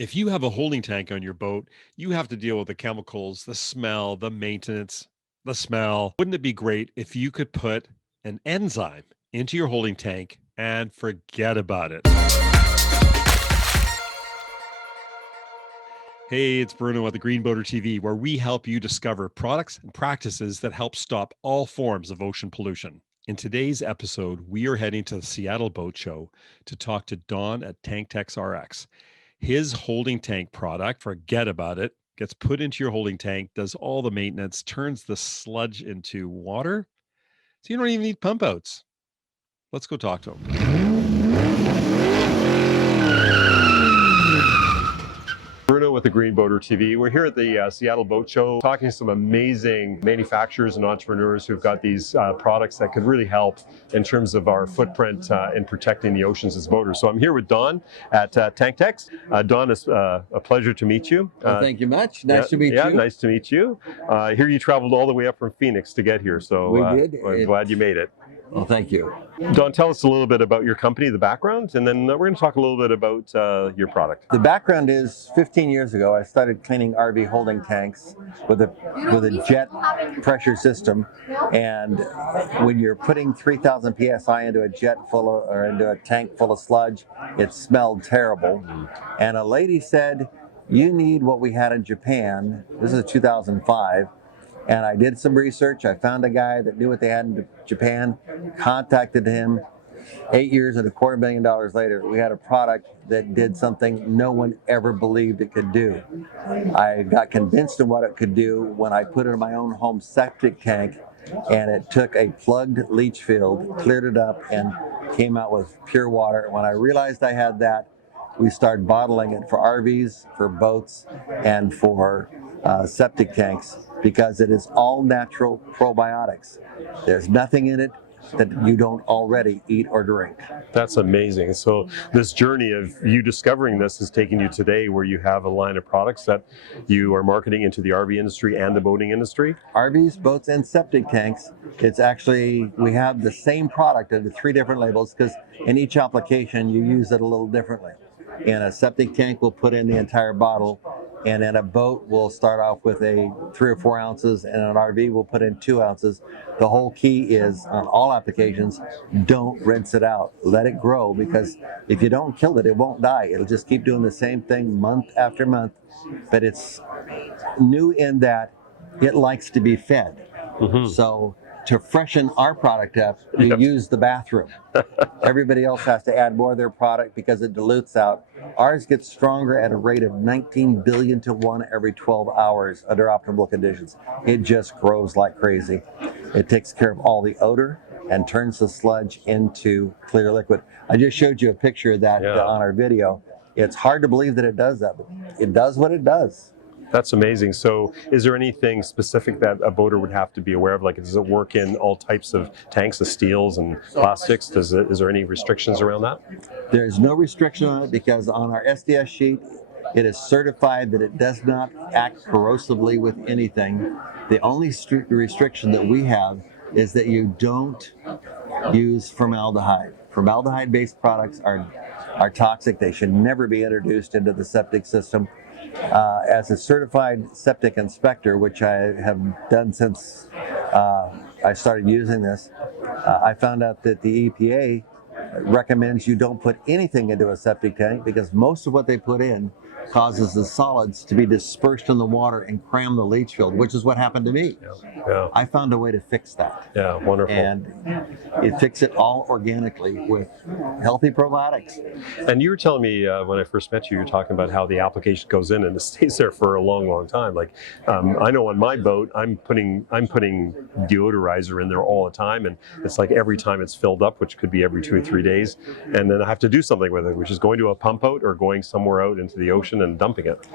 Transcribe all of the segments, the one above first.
If you have a holding tank on your boat, you have to deal with the chemicals, the smell, the maintenance, the smell. Wouldn't it be great if you could put an enzyme into your holding tank and forget about it? Hey, it's Bruno at the Green Boater TV, where we help you discover products and practices that help stop all forms of ocean pollution. In today's episode, we are heading to the Seattle Boat Show to talk to Don at TankTex RX. His holding tank product, forget about it, gets put into your holding tank, does all the maintenance, turns the sludge into water. So you don't even need pump outs. Let's go talk to him. Bruno with the Green Boater TV. We're here at the Seattle Boat Show talking to some amazing manufacturers and entrepreneurs who've got these products that could really help in terms of our footprint in protecting the oceans as boaters. So I'm here with Don at TankTex. Don, it's a pleasure to meet you. Well, thank you much. Nice to meet you. Yeah, nice to meet you. Here you traveled all the way up from Phoenix to get here, so we did. I'm glad you made it. Well, thank you. Don, tell us a little bit about your company, the background, and then we're going to talk a little bit about your product. The background is 15 years ago, I started cleaning RV holding tanks with a jet pressure system. And when you're putting 3,000 psi into a into a tank full of sludge, it smelled terrible. And a lady said, "You need what we had in Japan." This is 2005. And I did some research. I found a guy that knew what they had in Japan, contacted him. 8 years and $250,000 later, we had a product that did something no one ever believed it could do. I got convinced of what it could do when I put it in my own home septic tank, and it took a plugged leach field, cleared it up, and came out with pure water. When I realized I had that, we started bottling it for RVs, for boats, and for septic tanks, because it is all natural probiotics. There's nothing in it that you don't already eat or drink. That's amazing. So this journey of you discovering this has taken you today where you have a line of products that you are marketing into the RV industry and the boating industry? RVs, boats, and septic tanks. It's actually, we have the same product under 3 different labels, because in each application you use it a little differently. In a septic tank, we'll put in the entire bottle. And in a boat, we'll start off with 3 or 4 ounces, and in an RV, we'll put in 2 ounces. The whole key is, on all applications, don't rinse it out. Let it grow, because if you don't kill it, it won't die. It'll just keep doing the same thing month after month. But it's new in that it likes to be fed. Mm-hmm. So to freshen our product up, we use the bathroom. Everybody else has to add more of their product because it dilutes out. Ours gets stronger at a rate of 19 billion to 1 every 12 hours under optimal conditions. It just grows like crazy. It takes care of all the odor and turns the sludge into clear liquid. I just showed you a picture of that on our video. It's hard to believe that it does that, but it does what it does. That's amazing. So is there anything specific that a boater would have to be aware of? Like, does it work in all types of tanks, the steels and plastics? Is there any restrictions around that? There's no restriction on it, because on our SDS sheet, it is certified that it does not act corrosively with anything. The only restriction that we have is that you don't use formaldehyde. Formaldehyde-based products are toxic. They should never be introduced into the septic system. As a certified septic inspector, which I have done since I started using this, I found out that the EPA recommends you don't put anything into a septic tank, because most of what they put in causes the solids to be dispersed in the water and cram the leach field, which is what happened to me. I found a way to fix that. Yeah, wonderful. And it fixed it all organically with healthy probiotics. And you were telling me when I first met you, you were talking about how the application goes in and it stays there for a long, long time. Like I know on my boat, I'm putting deodorizer in there all the time, and it's like every time it's filled up, which could be every 2 or 3 days, and then I have to do something with it, which is going to a pump out or going somewhere out into the ocean and dumping it.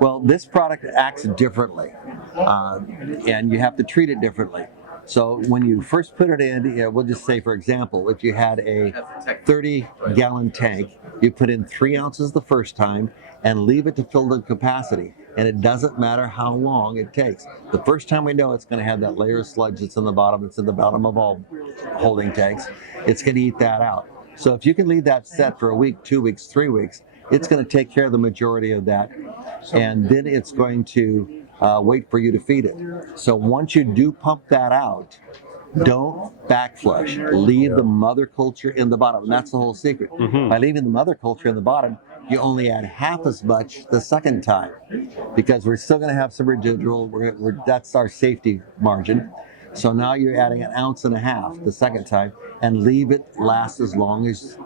Well, this product acts differently, and you have to treat it differently. So when you first put it in, we'll just say, for example, if you had a 30-gallon tank, you put in 3 ounces the first time and leave it to fill the capacity. And it doesn't matter how long it takes. The first time we know it's going to have that layer of sludge that's in the bottom. It's in the bottom of all holding tanks. It's going to eat that out. So if you can leave that set for a week, 2 weeks, 3 weeks, it's going to take care of the majority of that, and then it's going to wait for you to feed it. So once you do pump that out, don't backflush. Leave the mother culture in the bottom. And that's the whole secret. By leaving the mother culture in the bottom, you only add half as much the second time, because we're still going to have some residual. That's our safety margin. So now you're adding 1.5 ounces the second time, and leave it last as long as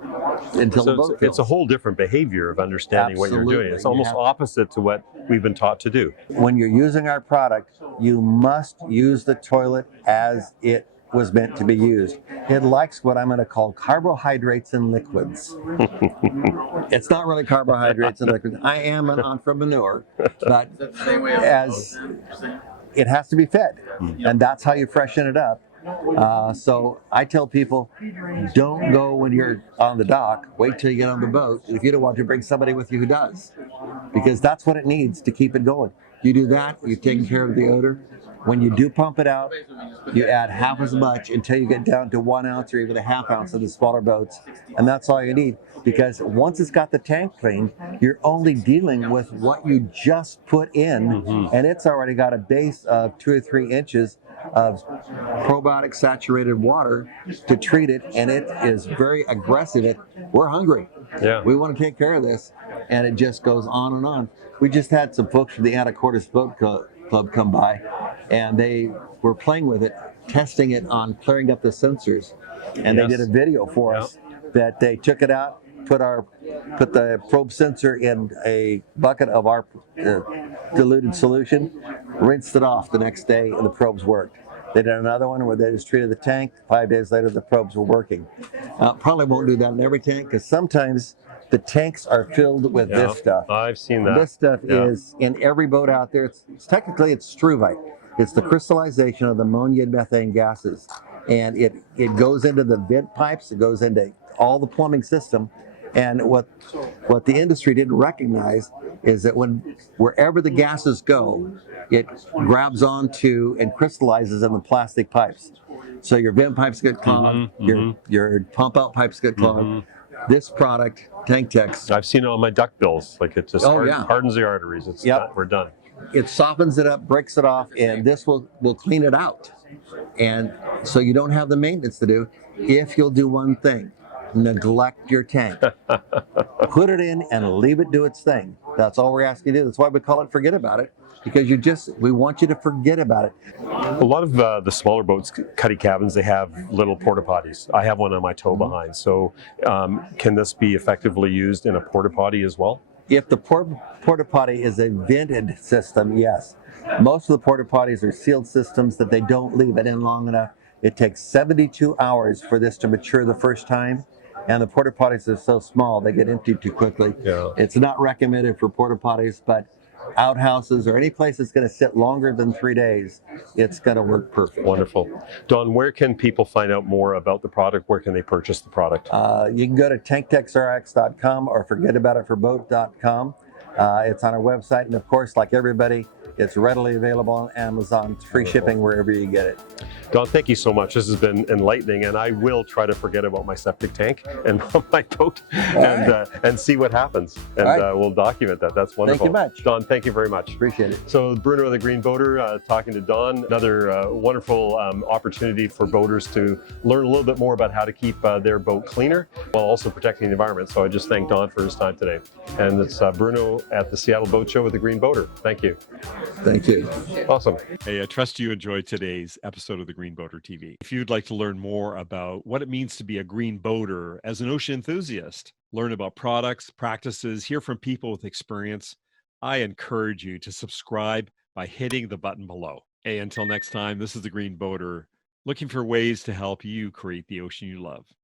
until the boat fills. It's a whole different behavior of understanding what you're doing. It's almost opposite to what we've been taught to do. When you're using our product, you must use the toilet as it was meant to be used. It likes what I'm going to call carbohydrates and liquids. It's not really carbohydrates and liquids. I am an entrepreneur, but as it has to be fed, and that's how you freshen it up. So I tell people, don't go when you're on the dock. Wait till you get on the boat. If you don't want to, bring somebody with you who does, because that's what it needs to keep it going. You do that, you've taken care of the odor. When you do pump it out, you add half as much until you get down to 1 ounce or even 1/2 ounce of the smaller boats, and that's all you need. Because once it's got the tank clean, you're only dealing with what you just put in, and it's already got a base of 2 or 3 inches of probiotic saturated water to treat it, and it is very aggressive. We're hungry. Yeah. We want to take care of this, and it just goes on and on. We just had some folks from the Anacortes Boat Club come by, and they were playing with it, testing it on clearing up the sensors, and they did a video for us that they took it out, put the probe sensor in a bucket of our diluted solution, rinsed it off the next day, and the probes worked. They did another one where they just treated the tank. 5 days later, the probes were working. Probably won't do that in every tank, because sometimes the tanks are filled with this stuff. I've seen that. This stuff is in every boat out there. It's technically struvite. It's the crystallization of the ammonia and methane gases, and it goes into the vent pipes. It goes into all the plumbing system. And what the industry didn't recognize is that wherever the gases go, it grabs onto and crystallizes in the plastic pipes. So your vent pipes get clogged, your pump out pipes get clogged. This product, TankTex, I've seen it on my duck bills. Like it just hardens the arteries. It's done. We're done. It softens it up, breaks it off, and this will clean it out. And so you don't have the maintenance to do if you'll do one thing. Neglect your tank. Put it in and leave it do its thing. That's all we're asking you to do. That's why we call it Forget About It, because we want you to forget about it. A lot of the smaller boats, cuddy cabins, they have little porta potties. I have one on my tow behind. So can this be effectively used in a porta potty as well? If the porta potty is a vented system, yes. Most of the porta potties are sealed systems that they don't leave it in long enough. It takes 72 hours for this to mature the first time. And the porta potties are so small, they get emptied too quickly. Yeah. It's not recommended for porta potties, but outhouses or any place that's going to sit longer than 3 days, it's going to work perfect. Wonderful. Don, where can people find out more about the product? Where can they purchase the product? You can go to tanktexrx.com or forgetaboutitforboat.com. It's on our website, and of course, like everybody, it's readily available on Amazon. It's free shipping wherever you get it. Don, thank you so much. This has been enlightening, and I will try to forget about my septic tank and my boat and see what happens. And we'll document that. That's wonderful. Thank you much. Don, thank you very much. Appreciate it. So Bruno the Green Boater talking to Don. Another wonderful opportunity for boaters to learn a little bit more about how to keep their boat cleaner while also protecting the environment. So I just thank Don for his time today. And it's Bruno at the Seattle Boat Show with the Green Boater. Thank you. Thank you. Awesome. Hey, I trust you enjoyed today's episode of the Green Boater TV. If you'd like to learn more about what it means to be a green boater as an ocean enthusiast, learn about products, practices, hear from people with experience, I encourage you to subscribe by hitting the button below. Hey, until next time, this is the Green Boater, looking for ways to help you create the ocean you love.